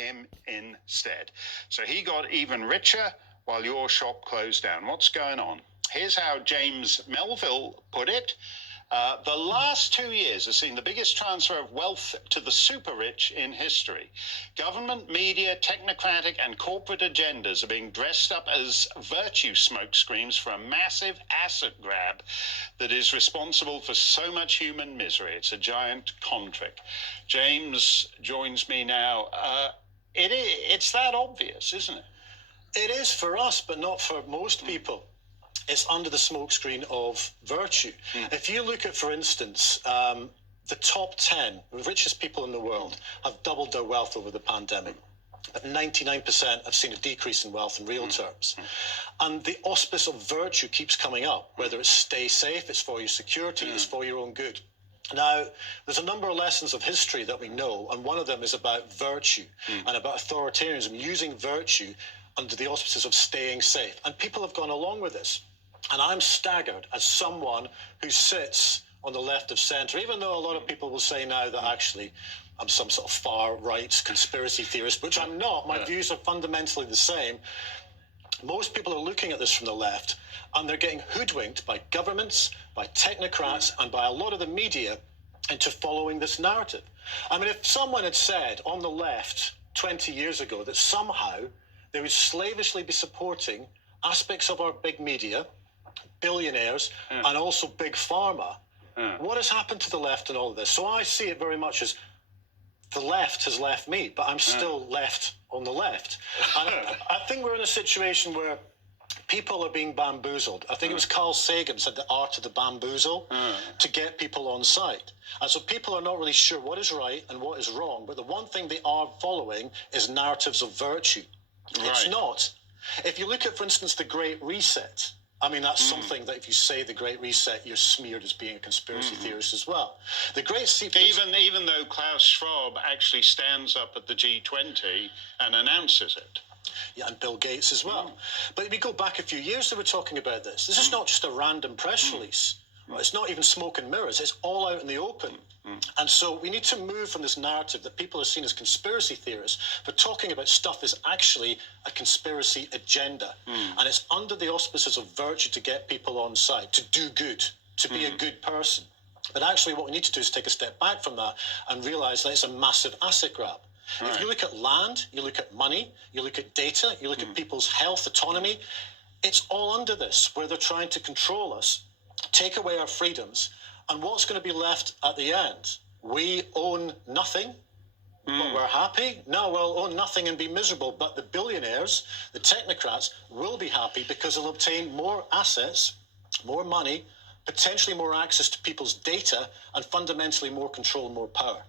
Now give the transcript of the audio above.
him instead. So he got even richer while your shop closed down. What's going on? Here's how James Melville put it. The last 2 years have seen the biggest transfer of wealth to the super rich in history. Government, media, technocratic and corporate agendas are being dressed up as virtue smokescreens for a massive asset grab that is responsible for so much human misery. It's a giant con trick. James joins me now. It's that obvious, isn't it? It is for us, but not for most people. It's under the smokescreen of virtue. If you look at, for instance, the top 10 richest people in the world have doubled their wealth over the pandemic. But 99% have seen a decrease in wealth in real terms. And the auspice of virtue keeps coming up, whether it's stay safe, it's for your security, it's for your own good. Now, there's a number of lessons of history that we know, and one of them is about virtue and about authoritarianism, using virtue under the auspices of staying safe. And people have gone along with this. And I'm staggered as someone who sits on the left of centre, even though a lot of people will say now that actually I'm some sort of far-right conspiracy theorist, which I'm not. My views are fundamentally the same. Most people are looking at this from the left, and they're getting hoodwinked by governments, by technocrats, and by a lot of the media into following this narrative. I mean, if someone had said on the left 20 years ago that somehow they would slavishly be supporting aspects of our big media, billionaires, and also big pharma, what has happened to the left in all of this? So I see it very much as the left has left me, but I'm still left on the left. And I think we're in a situation where people are being bamboozled. I think it was Carl Sagan said the art of the bamboozle to get people on side. And so people are not really sure what is right and what is wrong, but the one thing they are following is narratives of virtue. Right. It's not. If you look at, for instance, the Great Reset, I mean, that's something that if you say the Great Reset, you're smeared as being a conspiracy theorist as well. The Great Even though Klaus Schwab actually stands up at the G20 and announces it. Yeah, and Bill Gates as well. But if we go back a few years, they were talking about this. This is not just a random press release. It's not even smoke and mirrors. It's all out in the open. And so we need to move from this narrative that people are seen as conspiracy theorists for talking about stuff is actually a conspiracy agenda. And it's under the auspices of virtue to get people on side, to do good, to be a good person. But actually what we need to do is take a step back from that and realize that it's a massive asset grab. Right. If you look at land, you look at money, you look at data, you look at people's health, autonomy, it's all under this, where they're trying to control us, take away our freedoms, and what's going to be left at the end? We own nothing, but we're happy? No, we'll own nothing and be miserable, but the billionaires, the technocrats, will be happy because they'll obtain more assets, more money, potentially more access to people's data, and fundamentally more control and more power.